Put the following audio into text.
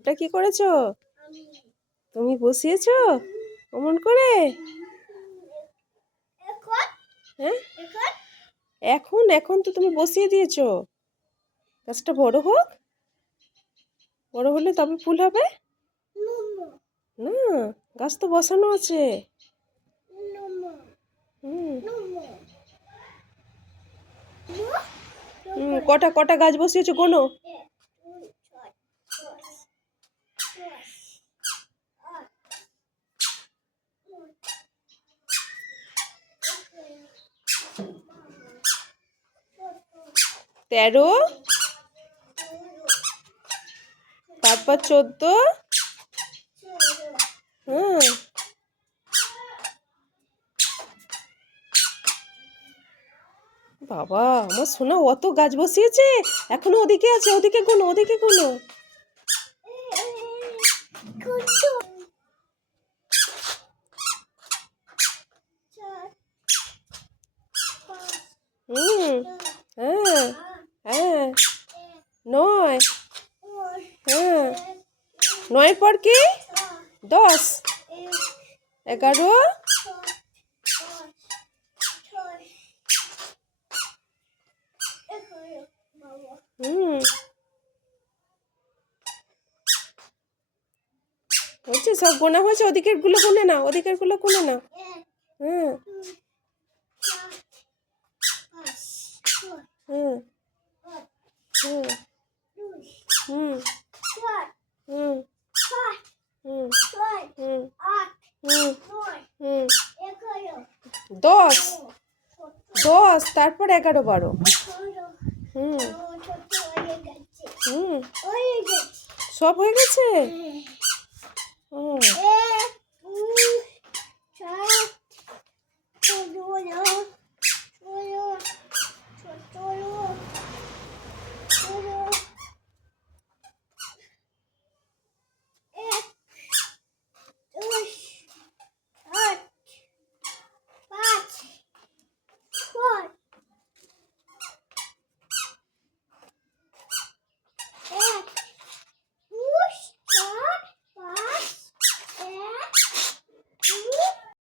ওটা কি করেছো? তুমি বসিয়েছো অমন করে? হ্যাঁ, এখন এখন তো তুমি বসিয়ে দিয়েছো। গাছটা বড় হোক, বড় হলে তবে ফুল হবে। না, গাছ তো বসানো আছে। হুম কটা কটা গাছ বসিয়েছো গোনো? তেরো, তারপর 14। হ্যাঁ, বাবা আমার সোনা অত গাছ বসিয়েছে, এখনো ওদিকে আছে। ওদিকে গোনো, ওদিকে গোনো। হুম, হ্যাঁ হ্যাঁ, 9। হ্যাঁ, 9 পর কি? 10, 11। হুম, হচ্ছে সব গোনা হয়েছে। ওদিকের গুলো গুনে না, ওদিকের গুলো গুনে না। হ্যাঁ হ্যাঁ হুম হুম হুম হুম হুম হুম হুম 10, 10 তারপর 11, 12। হুম হুম সব হয়ে গেছে। হুম